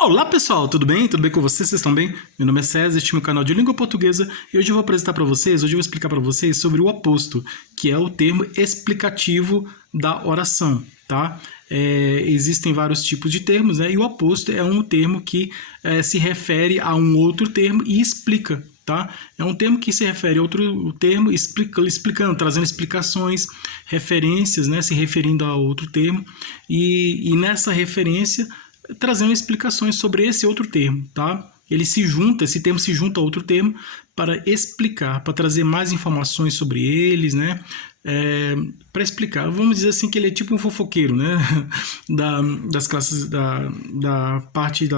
Olá pessoal, tudo bem? Tudo bem com vocês? Vocês estão bem? Meu nome é César, este é meu canal de língua portuguesa e hoje eu vou apresentar para vocês, hoje eu vou explicar para vocês sobre o aposto, que é o termo explicativo da oração, tá? Existem vários tipos de termos, né? E o aposto é um termo que se refere a um outro termo e explica, tá? É um termo que se refere a outro termo, explicando, trazendo explicações, referências, né? Se referindo a outro termo e nessa referência trazendo explicações sobre esse outro termo, tá? Esse termo se junta a outro termo para explicar, para trazer mais informações sobre eles, né? Para explicar, vamos dizer assim que ele é tipo um fofoqueiro, né? Das classes, da parte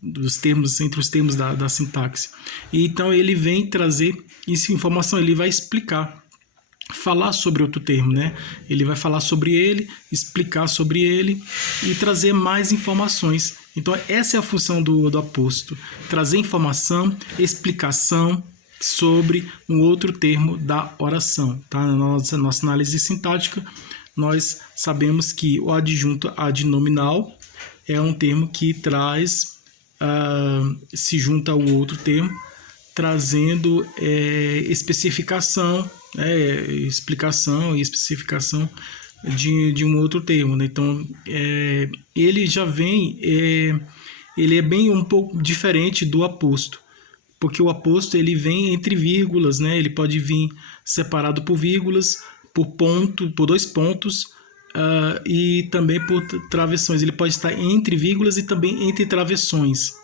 dos termos, entre os termos da sintaxe. E então ele vem trazer essa informação, ele vai explicar, falar sobre outro termo, né? Ele vai falar sobre ele, explicar sobre ele e trazer mais informações. Então essa é a função do aposto, trazer informação, explicação sobre um outro termo da oração, tá? Na nossa análise sintática, nós sabemos que o adjunto adnominal é um termo que traz, se junta ao outro termo, trazendo especificação, explicação e especificação de um outro termo, né? Então, ele já vem, ele é bem um pouco diferente do aposto, porque o aposto ele vem entre vírgulas, né? Ele pode vir separado por vírgulas, por dois pontos, e também por travessões. Ele pode estar entre vírgulas e também entre travessões,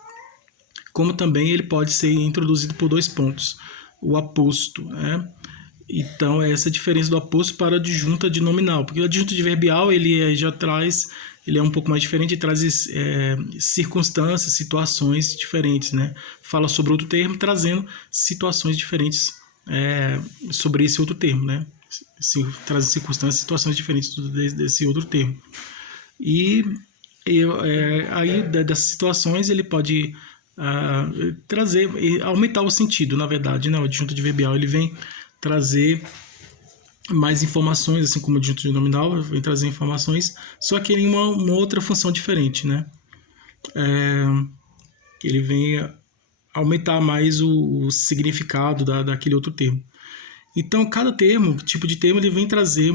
como também ele pode ser introduzido por dois pontos, o aposto, né? Então, essa é a diferença do aposto para o adjunto adnominal, porque o adjunto adverbial ele é um pouco mais diferente, traz circunstâncias, situações diferentes, né? Fala sobre outro termo, trazendo situações diferentes sobre esse outro termo, né? Traz circunstâncias, situações diferentes desse outro termo. Aí, dessas situações, ele pode aumentar o sentido, na verdade, né? O adjunto adverbial ele vem trazer mais informações, assim como o adjunto adnominal vem trazer informações, só que em uma outra função diferente, né? Ele vem aumentar mais o significado daquele outro termo. Então, cada tipo de termo, ele vem trazer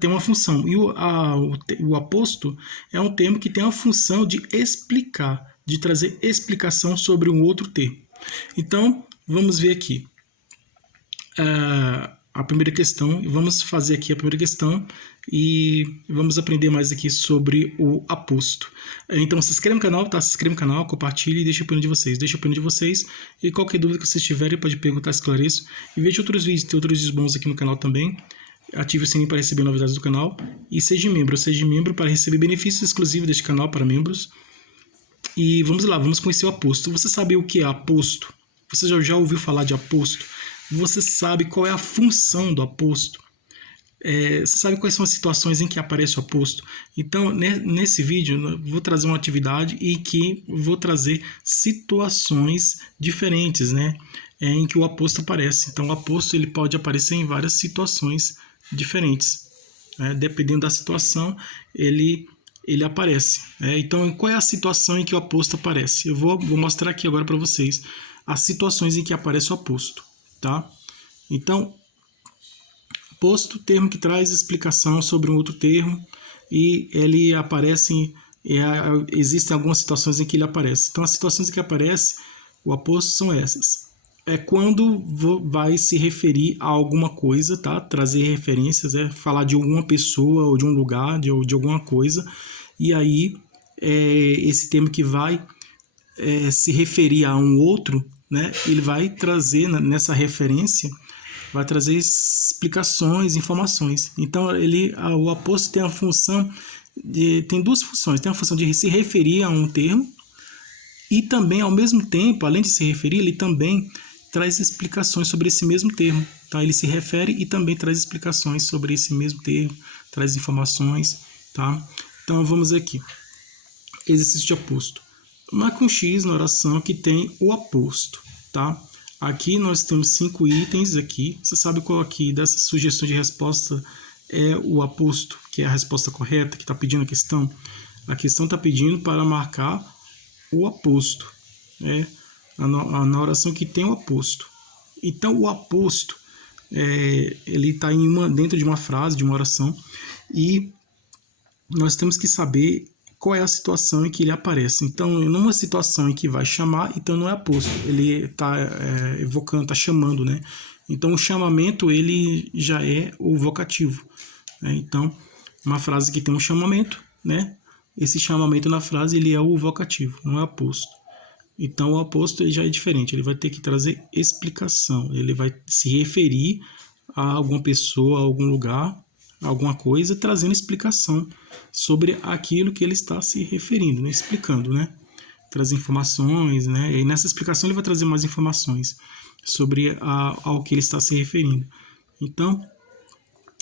ter uma função. E o aposto é um termo que tem a função de explicar, de trazer explicação sobre um outro termo. Então, vamos ver aqui a primeira questão. Vamos fazer aqui a primeira questão e vamos aprender mais aqui sobre o aposto. Então, se inscreva no canal, tá? Se inscreva no canal, compartilhe e deixe a opinião de vocês. E qualquer dúvida que vocês tiverem, pode perguntar, esclareço. E veja outros vídeos, tem outros vídeos bons aqui no canal também. Ative o sininho para receber novidades do canal. E seja membro para receber benefícios exclusivos deste canal para membros. E vamos lá, vamos conhecer o aposto. Você sabe o que é aposto? Você já ouviu falar de aposto? Você sabe qual é a função do aposto? Você sabe quais são as situações em que aparece o aposto? Então, nesse vídeo, eu vou trazer uma atividade e que vou trazer situações diferentes, né? Em que o aposto aparece. Então, o aposto ele pode aparecer em várias situações diferentes, né? Dependendo da situação, ele aparece. Então, qual é a situação em que o aposto aparece? Eu vou mostrar aqui agora para vocês as situações em que aparece o aposto, tá? Então, aposto, termo que traz explicação sobre um outro termo e ele aparece, existem algumas situações em que ele aparece. Então, as situações em que aparece o aposto são essas. Quando vai se referir a alguma coisa, tá? Trazer referências, falar de alguma pessoa ou de um lugar, de alguma coisa, e aí esse termo que vai se referir a um outro, né? Ele vai trazer nessa referência, vai trazer explicações, informações. Então, o aposto tem a função tem duas funções. Tem a função de se referir a um termo e também, ao mesmo tempo, além de se referir, ele também traz explicações sobre esse mesmo termo, tá? Ele se refere e também traz explicações sobre esse mesmo termo, traz informações, tá? Então, vamos aqui. Exercício de aposto. Marque um X na oração que tem o aposto, tá? Aqui nós temos 5 itens aqui. Você sabe qual aqui dessas sugestões de resposta é o aposto, que é a resposta correta, que está pedindo a questão? A questão está pedindo para marcar o aposto, né? Na oração que tem o aposto. Então, o aposto, ele está dentro de uma frase, de uma oração, e nós temos que saber qual é a situação em que ele aparece. Então, numa situação em que vai chamar, então não é aposto, ele está evocando, está chamando, né? Então, o chamamento, ele já é o vocativo, né? Então, uma frase que tem um chamamento, né? Esse chamamento na frase, ele é o vocativo, não é aposto. Então, o aposto ele já é diferente, ele vai ter que trazer explicação, ele vai se referir a alguma pessoa, a algum lugar, a alguma coisa, trazendo explicação sobre aquilo que ele está se referindo, né? Explicando, né? Trazer informações, né? E nessa explicação ele vai trazer mais informações sobre ao que ele está se referindo. Então,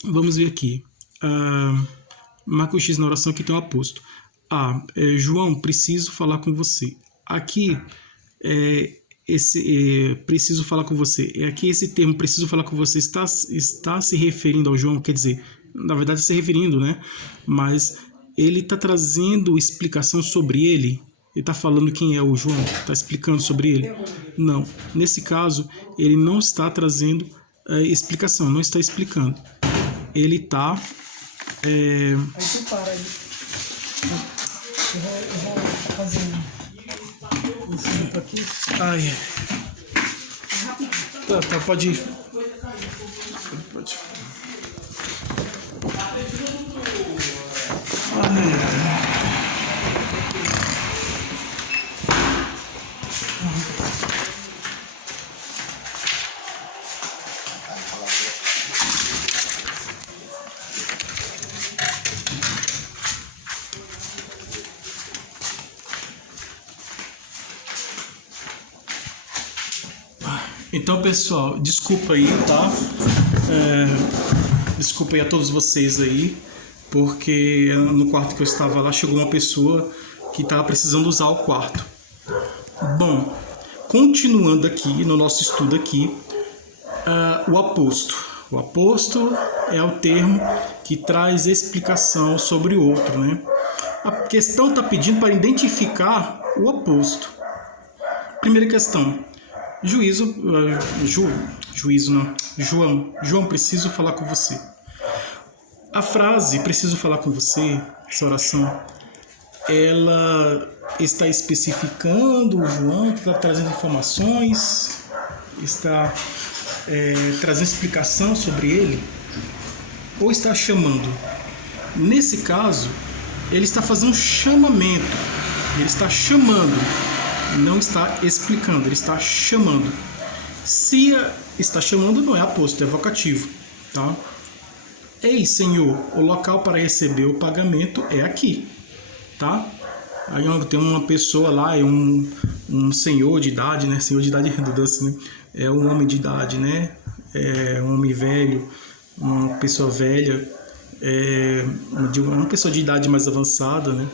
vamos ver aqui. Marca o X na oração que tem o aposto. João, preciso falar com você. Aqui, preciso falar com você. Aqui esse termo, preciso falar com você, está se referindo ao João, quer dizer, na verdade se referindo, né? Mas ele está trazendo explicação sobre ele. Ele está falando quem é o João, está explicando sobre ele. Não, nesse caso, ele não está trazendo explicação, não está explicando. Ele está... Aí tu para aí. Eu vou fazer um aqui. Tá, pode ir. Pode. Então, pessoal, desculpa aí, tá? Desculpa aí a todos vocês aí, porque no quarto que eu estava lá chegou uma pessoa que estava precisando usar o quarto. Bom, continuando aqui no nosso estudo aqui, o aposto. O aposto é o termo que traz explicação sobre o outro, né? A questão está pedindo para identificar o aposto. Primeira questão. João, preciso falar com você. A frase, preciso falar com você, essa oração, ela está especificando o João, está trazendo informações, está trazendo explicação sobre ele, ou está chamando? Nesse caso, ele está fazendo um chamamento, ele está chamando, não está explicando, ele está chamando. Se está chamando, não é aposto, é vocativo, tá? Ei, Senhor, o local para receber o pagamento é aqui, tá? Aí tem uma pessoa lá, é um senhor de idade, né? Senhor de idade é redundância, né? É um homem de idade, né? É um homem velho, uma pessoa velha, uma pessoa de idade mais avançada, né?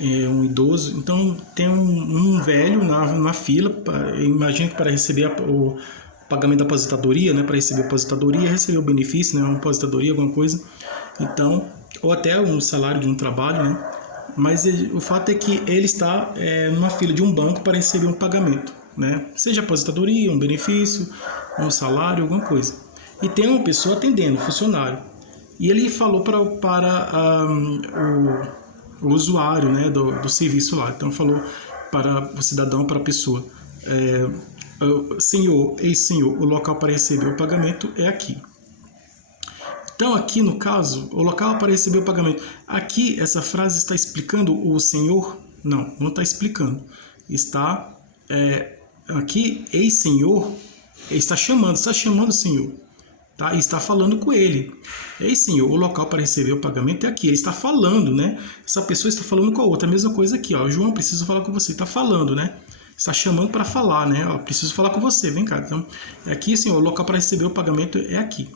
Um idoso. Então tem um velho na fila, imagino que para receber o pagamento da aposentadoria, né? Para receber a aposentadoria, receber o benefício, né? Uma aposentadoria, alguma coisa. Então, ou até um salário de um trabalho, né? Mas o fato é que ele está numa fila de um banco para receber um pagamento, né? Seja aposentadoria, um benefício, um salário, alguma coisa. E tem uma pessoa atendendo, um funcionário. E ele falou para o usuário, né, do serviço lá. Então falou para o cidadão, para a pessoa: Senhor, o local para receber o pagamento é aqui. Então aqui no caso, o local para receber o pagamento. Aqui essa frase está explicando o Senhor? Não está explicando. Está aqui, ei Senhor, está chamando o Senhor. Tá? E está falando com ele. Ei, Senhor, o local para receber o pagamento é aqui. Ele está falando, né? Essa pessoa está falando com a outra. A mesma coisa aqui, ó. João, preciso falar com você. Está falando, né? Está chamando para falar, né? Ó, preciso falar com você. Vem cá. Então, aqui, Senhor, o local para receber o pagamento é aqui.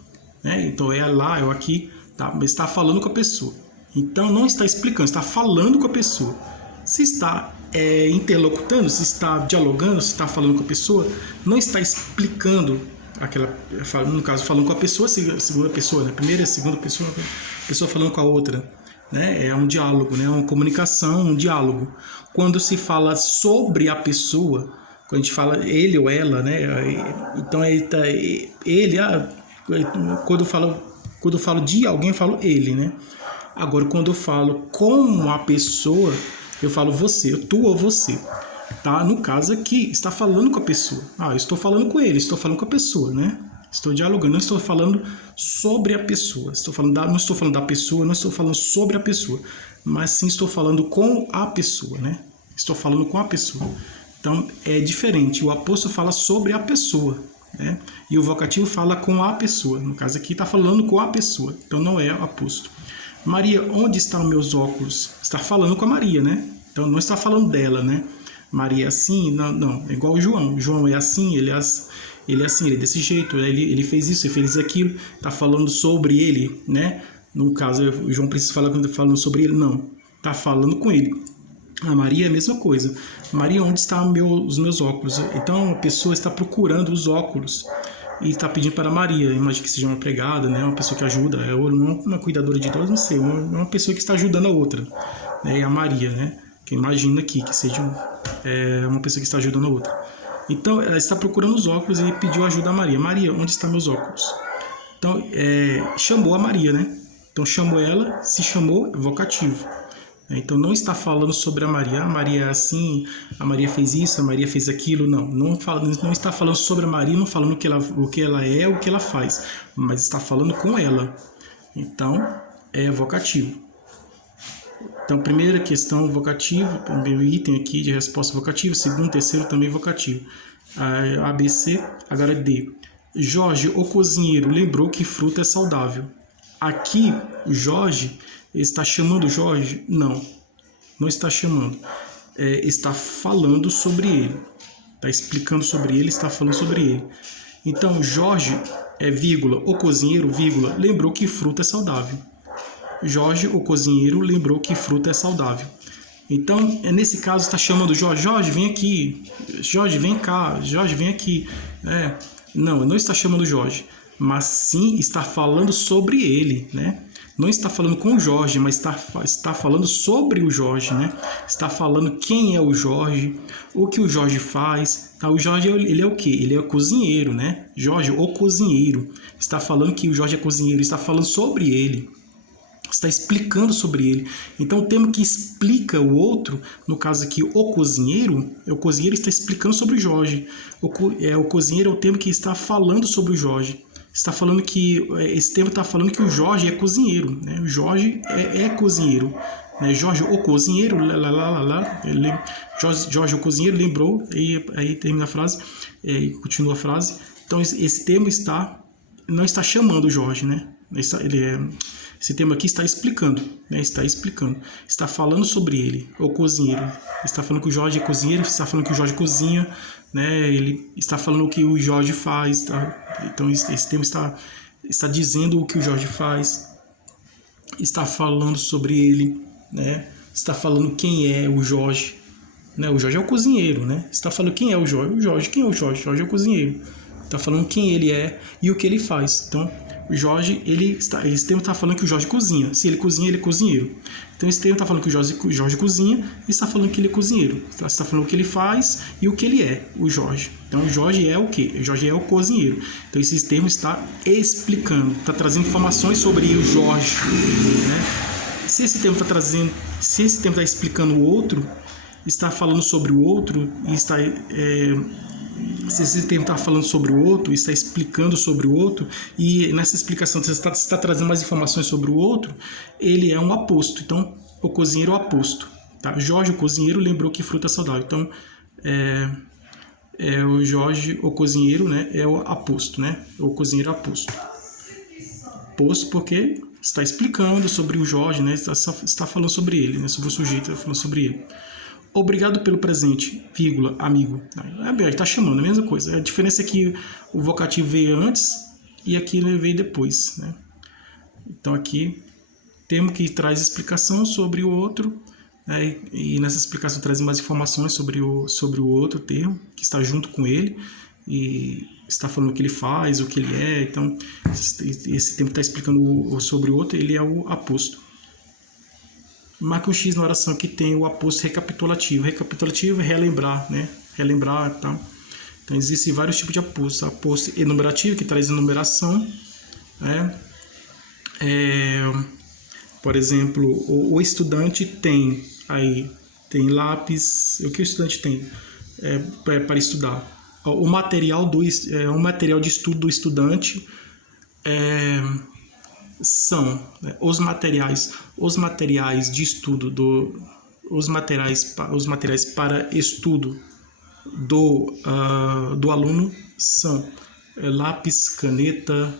Né? Então, é lá, é aqui. Tá? Mas está falando com a pessoa. Então, não está explicando, está falando com a pessoa. Se está interlocutando, se está dialogando, se está falando com a pessoa, não está explicando no caso, falando com a pessoa, segunda pessoa, né? Primeira e segunda pessoa, a pessoa falando com a outra. né? É um diálogo, né? Uma comunicação, um diálogo. Quando se fala sobre a pessoa, quando a gente fala ele ou ela, né? Então quando eu falo de alguém, eu falo ele, né? Agora, quando eu falo com a pessoa, eu falo você, tu ou você. Tá? No caso aqui, está falando com a pessoa. Eu estou falando com ele, estou falando com a pessoa, né? Estou dialogando, não estou falando sobre a pessoa. Não estou falando da pessoa, não estou falando sobre a pessoa. Mas sim estou falando com a pessoa, né? Estou falando com a pessoa. Então, é diferente. O aposto fala sobre a pessoa, né? E o vocativo fala com a pessoa. No caso aqui, está falando com a pessoa. Então, não é aposto. Maria, onde estão meus óculos? Está falando com a Maria, né? Então, não está falando dela, né? Maria é assim? Não. É igual o João. O João é assim, ele é assim, ele é desse jeito. Ele fez isso, ele fez aquilo. Está falando sobre ele, né? No caso, o João precisa falar quando está falando sobre ele? Não. Está falando com ele. A Maria é a mesma coisa. Maria, onde estão os meus óculos? Então, a pessoa está procurando os óculos e está pedindo para Maria. Imagina que seja uma empregada, né? Uma pessoa que ajuda, uma cuidadora de idosos, não sei, uma pessoa que está ajudando a outra, né? É a Maria, né? Que imagina aqui que seja uma pessoa que está ajudando a outra. Então, ela está procurando os óculos e pediu ajuda a Maria. Maria, onde estão meus óculos? Então, chamou a Maria, né? Então, chamou ela, se chamou, vocativo. Então, não está falando sobre a Maria é assim, a Maria fez isso, a Maria fez aquilo, não está falando sobre a Maria, não falando o que ela é, o que ela faz, mas está falando com ela. Então, é vocativo. Então, primeira questão, vocativo, primeiro item aqui de resposta vocativa, segundo, terceiro também vocativo. A, B, C, agora D. Jorge, o cozinheiro, lembrou que fruta é saudável. Aqui, Jorge está chamando Jorge? Não está chamando. Está falando sobre ele. Está explicando sobre ele, está falando sobre ele. Então, Jorge, vírgula, o cozinheiro, vírgula, lembrou que fruta é saudável. Jorge, o cozinheiro, lembrou que fruta é saudável. Então, nesse caso, está chamando Jorge. Jorge, vem aqui. Jorge, vem cá. Jorge, vem aqui. Não está chamando Jorge. Mas sim está falando sobre ele, né? Não está falando com o Jorge, mas está falando sobre o Jorge, né? Está falando quem é o Jorge, o que o Jorge faz. O Jorge, ele é o quê? Ele é o cozinheiro, né? Jorge, o cozinheiro. Está falando que o Jorge é cozinheiro, está falando sobre ele. Está explicando sobre ele. Então, o termo que explica o outro, no caso aqui, o cozinheiro está explicando sobre o Jorge. O cozinheiro é o termo que está falando sobre o Jorge. Está falando que esse termo está falando que o Jorge é cozinheiro, né? O Jorge é cozinheiro, né? Jorge o cozinheiro, Jorge o cozinheiro lembrou, e aí termina a frase, continua a frase. Então esse termo não está chamando o Jorge, né? Esse termo aqui está explicando, né? Está falando sobre ele, o cozinheiro. Está falando que o Jorge é cozinheiro, está falando que o Jorge cozinha, né? Ele está falando o que o Jorge faz, tá? Então esse termo está dizendo o que o Jorge faz, está falando sobre ele, né? Está falando quem é o Jorge, né? O Jorge é o cozinheiro, né? Está falando quem é o Jorge, quem é o Jorge? Jorge é o cozinheiro. Está falando quem ele é e o que ele faz. Então, o Jorge, esse termo está falando que o Jorge cozinha. Se ele cozinha, ele é cozinheiro. Então, esse termo está falando que o Jorge cozinha e está falando que ele é cozinheiro. Está falando o que ele faz e o que ele é, o Jorge. Então, o Jorge é o quê? O Jorge é o cozinheiro. Então, esse termo está explicando, está trazendo informações sobre o Jorge, né? Se esse termo está explicando o outro, está falando sobre o outro e está... se esse termo está falando sobre o outro, está explicando sobre o outro, e nessa explicação você está trazendo mais informações sobre o outro, ele é um aposto. Então, o cozinheiro é o aposto. Tá? Jorge, o cozinheiro, lembrou que fruta é saudável. Então, o Jorge, o cozinheiro, né, é o aposto, né? O cozinheiro é aposto. Aposto porque está explicando sobre o Jorge, né? Está falando sobre ele, né? Sobre o sujeito, está falando sobre ele. Obrigado pelo presente, vírgula, amigo. Está chamando, a mesma coisa. A diferença é que o vocativo veio antes e aqui ele veio depois, né? Então aqui, termo que traz explicação sobre o outro, né? E nessa explicação traz mais informações sobre o outro termo, que está junto com ele, e está falando o que ele faz, o que ele é. Então, esse termo que está explicando sobre o outro, ele é o aposto. Marque um X na oração que tem o aposto recapitulativo. Recapitulativo é relembrar, né? Relembrar, tá? Então, existem vários tipos de aposto. Aposto enumerativo, que traz enumeração, né? Por exemplo, o estudante tem lápis. O que o estudante tem para estudar? O material de estudo do estudante são, né, os materiais de estudo os materiais para estudo do aluno são lápis, caneta,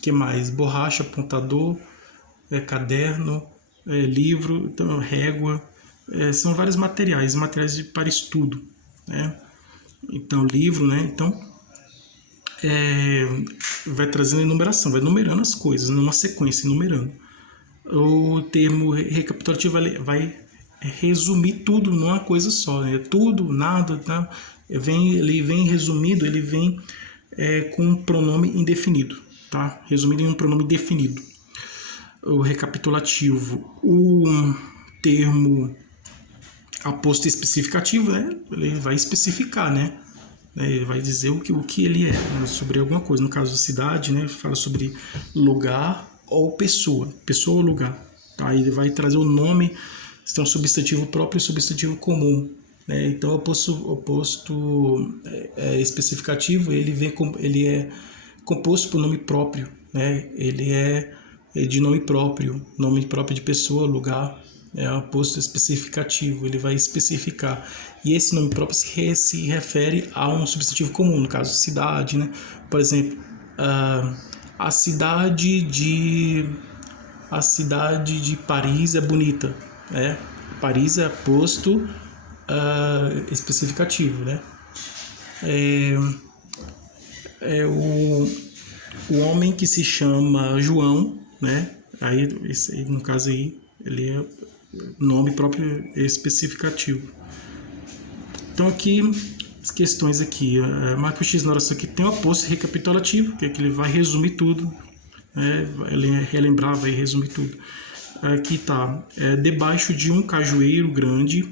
que mais? Borracha, apontador, caderno, livro, então, régua, são vários materiais para estudo, né? Então, livro, né? Então, vai trazendo enumeração, vai numerando as coisas numa sequência, enumerando. O termo recapitulativo vai resumir tudo numa coisa só, né? Tudo, nada, tá? Ele vem resumido, ele vem com um pronome indefinido, tá? Resumido em um pronome definido. O recapitulativo, o termo aposto especificativo, né? Ele vai especificar, né? Ele vai dizer o que ele é, né? Sobre alguma coisa. No caso, cidade, né? Fala sobre lugar ou pessoa ou lugar. Tá? Ele vai trazer o nome, então substantivo próprio e substantivo comum. Né? Então, o oposto especificativo, ele é composto por nome próprio. Né? Ele é de nome próprio de pessoa, lugar. É o oposto especificativo, ele vai especificar. E esse nome próprio se refere a um substantivo comum, no caso, cidade, né? Por exemplo, a cidade de Paris é bonita, né? Paris é aposto especificativo, né? O homem que se chama João, né? Aí, no caso aí, ele é nome próprio especificativo. Então aqui, as questões aqui, marque o X na oração que tem o aposto recapitulativo, que é que ele vai resumir tudo, ele relembrar, vai resumir tudo. Aqui está, debaixo de um cajueiro grande,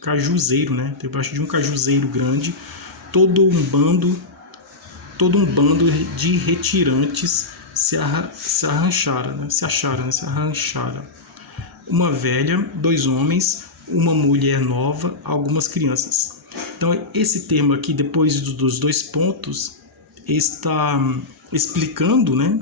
cajuzeiro, né? Debaixo de um cajuzeiro grande, todo um bando de retirantes se arrancharam. Uma velha, 2 homens, uma mulher nova, algumas crianças. Então, esse termo aqui, depois dos 2 pontos, está explicando, né?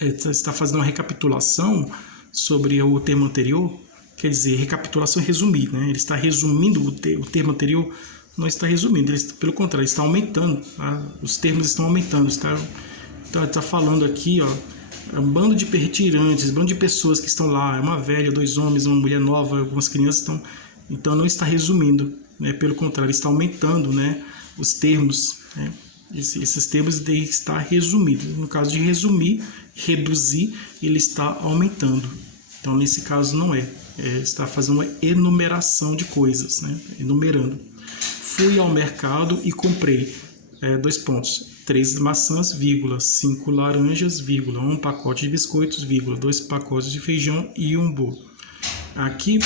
Está fazendo uma recapitulação sobre o termo anterior, quer dizer, recapitulação e resumir, né? Ele está resumindo o termo anterior, não está resumindo, pelo contrário, está aumentando, tá? Os termos estão aumentando, está falando aqui, ó, um bando de retirantes, um bando de pessoas que estão lá, uma velha, 2 homens, uma mulher nova, algumas crianças estão, então não está resumindo, né? Pelo contrário, está aumentando, né? Os termos, né? Esses termos devem estar resumidos. No caso de resumir, reduzir, ele está aumentando. Então, nesse caso, não está fazendo uma enumeração de coisas, né? Enumerando. Fui ao mercado e comprei 2 pontos. 3 maçãs, 5 laranjas, 1 pacote de biscoitos, 2 pacotes de feijão e 1 bolo. Aqui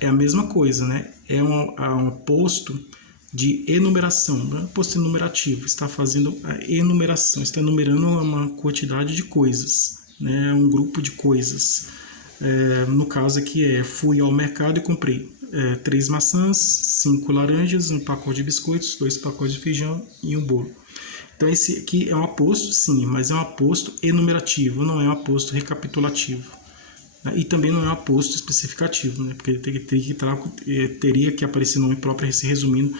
é a mesma coisa, né? É um posto de enumeração, né? Posto enumerativo, está fazendo a enumeração, está enumerando uma quantidade de coisas, né? Um grupo de coisas. No caso aqui fui ao mercado e comprei 3 maçãs, 5 laranjas, 1 pacote de biscoitos, 2 pacotes de feijão e 1 bolo. Então esse aqui é um aposto, sim, mas é um aposto enumerativo, não é um aposto recapitulativo. E também não é um aposto especificativo, né? Porque ele teria que aparecer nome próprio se resumindo,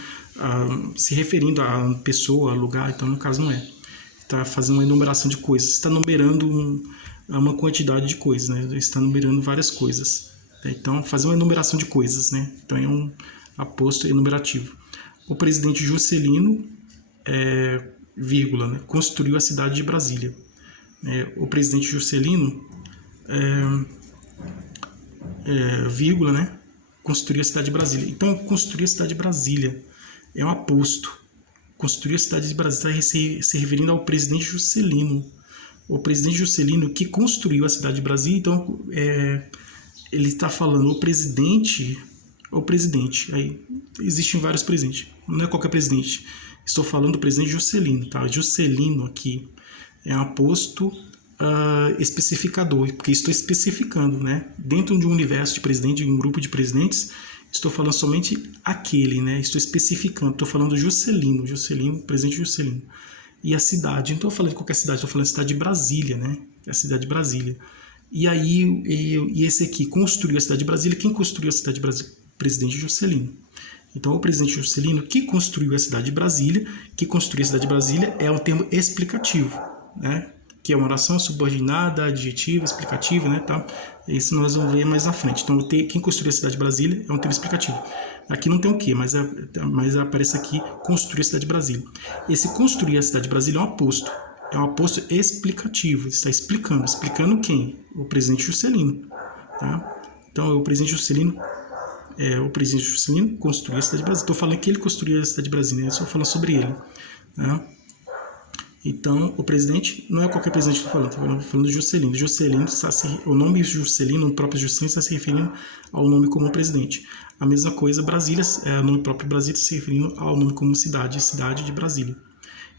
se referindo a pessoa, a lugar, então no caso não é. Está fazendo uma enumeração de coisas, está numerando uma quantidade de coisas, né? Está numerando várias coisas. Então, fazer uma enumeração de coisas, né? Então é um aposto enumerativo. O presidente Juscelino, né? Construiu a cidade de Brasília. O presidente Juscelino, né? Construir a cidade de Brasília. Então, construir a cidade de Brasília é um aposto. Construir a cidade de Brasília está se referindo ao presidente Juscelino. o presidente Juscelino que construiu a cidade de Brasília. Então, ele está falando o presidente, aí existem vários presidentes, não é qualquer presidente, estou falando do presidente Juscelino, tá? Juscelino aqui é um aposto especificador, porque estou especificando, né? Dentro de um universo de presidente, de um grupo de presidentes, estou falando somente aquele, né? Estou especificando, estou falando Juscelino, presidente Juscelino. E a cidade, não estou falando de qualquer cidade, estou falando da cidade de Brasília, né? É a cidade de Brasília. E aí, esse aqui construiu a cidade de Brasília. Quem construiu a cidade de Brasília? Presidente Juscelino. Então, o presidente Juscelino que construiu a cidade de Brasília, que construiu a cidade de Brasília, é um termo explicativo, né? Que é uma oração subordinada, adjetiva, explicativa, né? Tá? Isso nós vamos ver mais à frente. Então, quem construiu a cidade de Brasília é um termo explicativo. Aqui não tem o quê, mas aparece aqui construir a cidade de Brasília. Esse construir a cidade de Brasília é um aposto. É um aposto explicativo. Está explicando quem? O presidente Juscelino. Tá? Então, o presidente Juscelino construiu a cidade de Brasília. Estou falando que ele construiu a cidade de Brasília, eu estou falando sobre ele. Tá? Então, o presidente não é qualquer presidente que estou falando do Juscelino. O nome Juscelino, o próprio Juscelino, está se referindo ao nome comum presidente. A mesma coisa, Brasília, o nome próprio Brasília está se referindo ao nome comum cidade de Brasília.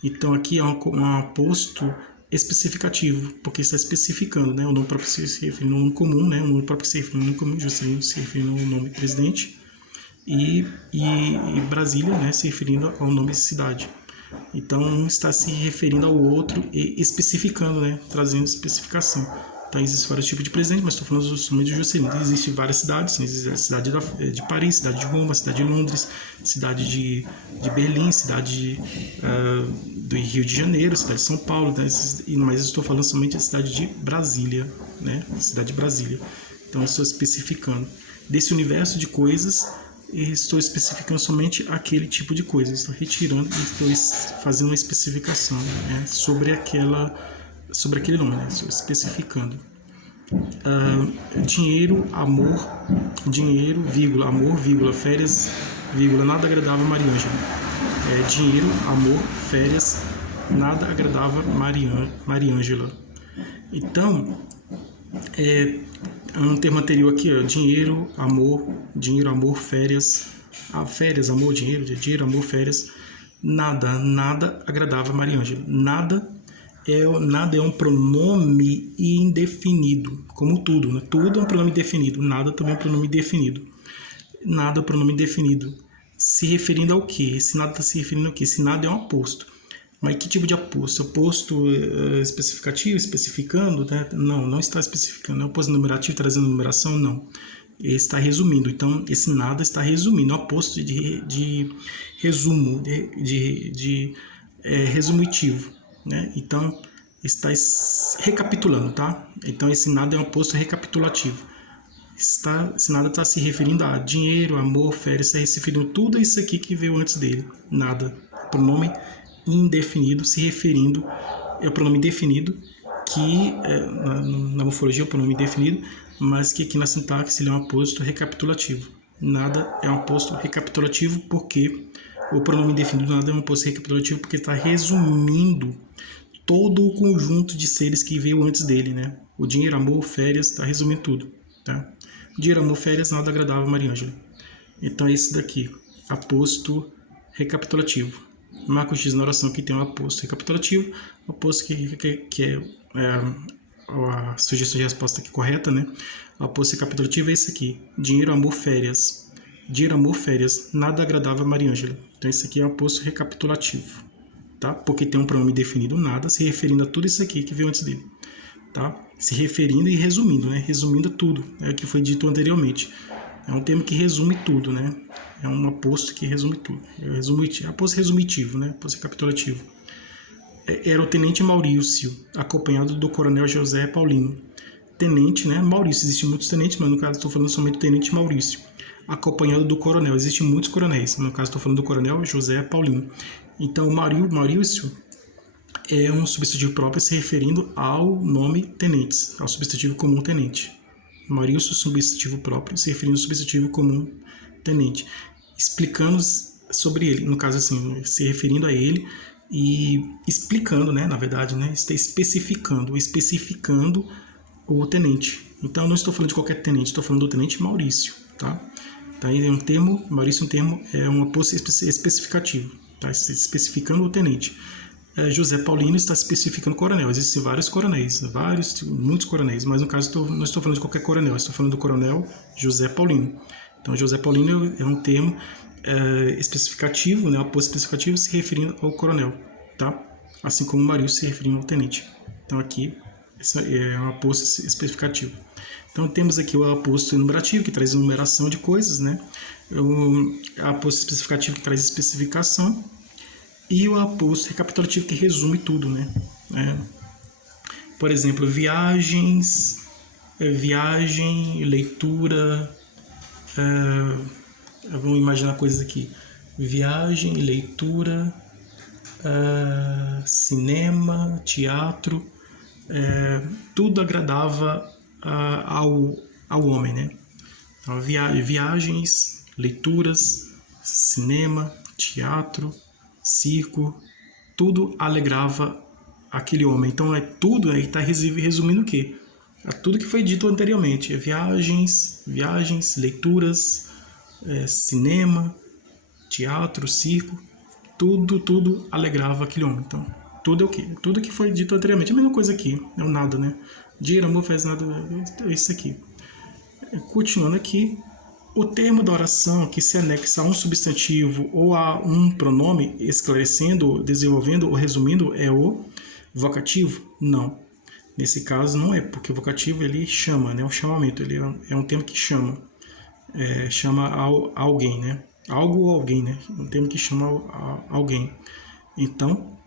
Então, aqui é um aposto especificativo, porque está especificando, né? O nome próprio se referindo ao nome comum, né? O nome próprio se referindo ao nome comum, Juscelino se referindo ao nome presidente, e Brasília, né? Se referindo ao nome cidade. Então, um está se referindo ao outro e especificando, né? Trazendo especificação. Então, existem vários tipos de presidente, mas estou falando somente de Juscelino. Existem várias cidades, existe a cidade de Paris, cidade de Roma, cidade de Londres, cidade de Berlim, cidade do Rio de Janeiro, cidade de São Paulo, né? Mas estou falando somente da cidade de Brasília, né? Cidade de Brasília. Então, eu estou especificando. Desse universo de coisas, estou especificando somente aquele tipo de coisa. Estou retirando, estou fazendo uma especificação, né? sobre aquele nome, né? Estou especificando. Dinheiro, vírgula, amor, vírgula, férias, vírgula, nada agradável, Mariângela. Dinheiro, amor, férias, nada agradável, Mariângela. Então, um termo anterior aqui, ó, dinheiro, amor, férias, férias, amor, dinheiro, amor, férias, nada agradável, Mariângela. Nada é um pronome indefinido, como tudo, né? Tudo é um pronome definido, nada também é um pronome definido. Nada é um pronome definido. Se referindo ao quê? Esse nada está se referindo ao quê? Esse nada é um aposto. Mas que tipo de aposto? Aposto especificativo, especificando? Né? Não está especificando. É aposto numerativo, trazendo numeração? Não. Ele está resumindo. Então, esse nada está resumindo. É um aposto de resumo, resumitivo. Né? Então, está recapitulando, tá? Então, esse nada é um aposto recapitulativo. Esse nada está se referindo a dinheiro, amor, férias, está se referindo a tudo isso aqui que veio antes dele. Nada. Pronome indefinido, se referindo, é o pronome definido, que na morfologia é o pronome definido, mas que aqui na sintaxe ele é um aposto recapitulativo. Nada é um aposto recapitulativo porque o pronome indefinido nada é um aposto recapitulativo porque está resumindo todo o conjunto de seres que veio antes dele, né? O dinheiro, amor, férias, está resumindo tudo, tá? Dinheiro, amor, férias, nada agradável, Mariângela. Então é esse daqui, aposto recapitulativo. Marco X na oração que tem um aposto recapitulativo, aposto que é a sugestão de resposta aqui correta, né? O aposto recapitulativo é esse aqui, dinheiro, amor, férias. Dinheiro, amor, férias, nada agradável, Mariângela. Então esse aqui é o aposto recapitulativo, tá? Porque tem um pronome definido, nada, se referindo a tudo isso aqui que veio antes dele, tá? Se referindo e resumindo, né? Resumindo tudo, é o que foi dito anteriormente. É um termo que resume tudo, né? É um aposto que resume tudo. Aposto resumitivo, né? Aposto recapitulativo. Era o tenente Maurício, acompanhado do coronel José Paulino. Tenente, né? Maurício, existem muitos tenentes, mas no caso estou falando somente do tenente Maurício. Acompanhado do coronel, existem muitos coronéis, mas no caso estou falando do coronel José Paulino. Então, Maurício é um substantivo próprio se referindo ao nome tenentes, ao substantivo comum tenente. Maurício, substantivo próprio, se referindo ao substantivo comum tenente, explicando sobre ele, no caso assim, se referindo a ele e explicando, né, na verdade, né, está especificando o tenente. Então, eu não estou falando de qualquer tenente, estou falando do tenente Maurício, tá? Tá aí é um termo, Maurício é um termo, é um aposto especificativo, tá? Especificando o tenente. José Paulino está especificando o coronel. Existem vários coronéis, muitos coronéis, mas no caso não estou falando de qualquer coronel, estou falando do coronel José Paulino. Então, José Paulino é um termo especificativo, né, aposto especificativo se referindo ao coronel, tá? Assim como Maurício se referindo ao tenente. Então, aqui é um aposto especificativo. Então, temos aqui o aposto enumerativo, que traz enumeração de coisas, né? O aposto especificativo, que traz especificação. E o aposto recapitulativo, que resume tudo, né? Por exemplo, viagem, leitura. Vamos imaginar coisas aqui. Viagem, leitura, cinema, teatro. Tudo agradava ao homem, né? Então, viagens, leituras, cinema, teatro, circo, tudo alegrava aquele homem. Então, tudo aí está resumindo o quê? Tudo que foi dito anteriormente. Viagens, leituras, cinema, teatro, circo, tudo alegrava aquele homem. Então, tudo é o quê? Tudo que foi dito anteriormente. A mesma coisa aqui, é o nada, né? Dinheiro, amor, faz nada, é isso aqui. Continuando aqui, o termo da oração que se anexa a um substantivo ou a um pronome, esclarecendo, desenvolvendo ou resumindo, é o vocativo? Não. Nesse caso não é, porque o vocativo ele chama, né? O chamamento, ele é um termo que chama. Chama alguém, né? Algo ou alguém, né? Um termo que chama alguém. Então,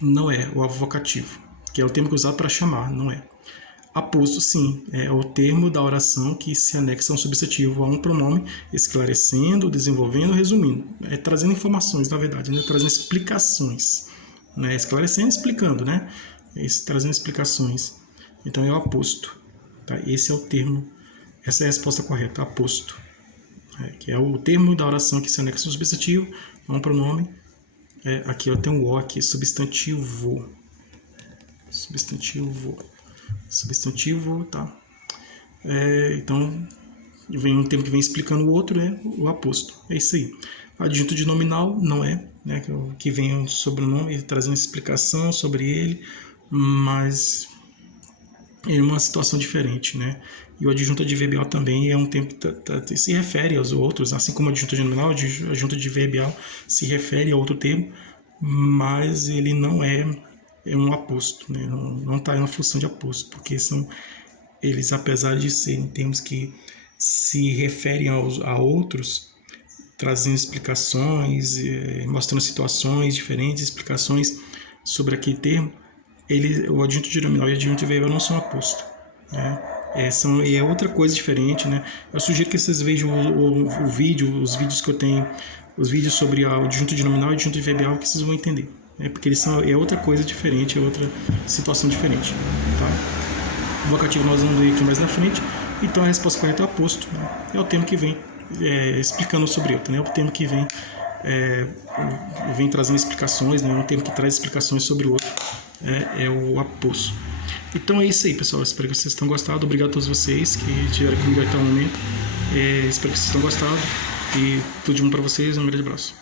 não é o vocativo, que é o termo que é usado para chamar, não é. Aposto, sim, é o termo da oração que se anexa a um substantivo, a um pronome, esclarecendo, desenvolvendo, resumindo. Trazendo informações, na verdade, né? Trazendo explicações. Né? Esclarecendo e explicando, né? Trazendo explicações. Então, é o aposto. Tá? Esse é o termo, essa é a resposta correta, aposto. Que é o termo da oração que se anexa a um substantivo, a um pronome. Aqui eu tenho um O aqui, substantivo. Substantivo, tá? Então, vem um termo que vem explicando o outro, o aposto. É isso aí. Adjunto de nominal não é, né? Que vem um sobrenome trazendo explicação sobre ele, mas é uma situação diferente, né? E o adjunto adverbial também é um termo que se refere aos outros, assim como o adjunto de nominal, o adjunto adverbial se refere a outro termo, mas ele não é um aposto, né? Não está na função de aposto, porque eles, apesar de serem termos que se referem a outros, trazendo explicações, mostrando situações diferentes, explicações sobre aquele termo, o adjunto de nominal e o adjunto adverbial não são aposto, né? É outra coisa diferente, né? Eu sugiro que vocês vejam os vídeos que eu tenho, os vídeos sobre o adjunto de nominal e o adjunto adverbial, que vocês vão entender. Porque eles é outra coisa diferente, é outra situação diferente, tá? O vocativo nós vamos ver aqui mais na frente. Então a resposta correta é o aposto, né? É o termo que vem explicando sobre outro, né? É o termo que vem trazendo explicações, né? É um termo que traz explicações sobre o outro, é o aposto. Então é isso aí, pessoal. Espero que vocês tenham gostado. Obrigado a todos vocês que estiveram comigo até o momento. Espero que vocês tenham gostado. E tudo de bom para vocês. Um grande abraço.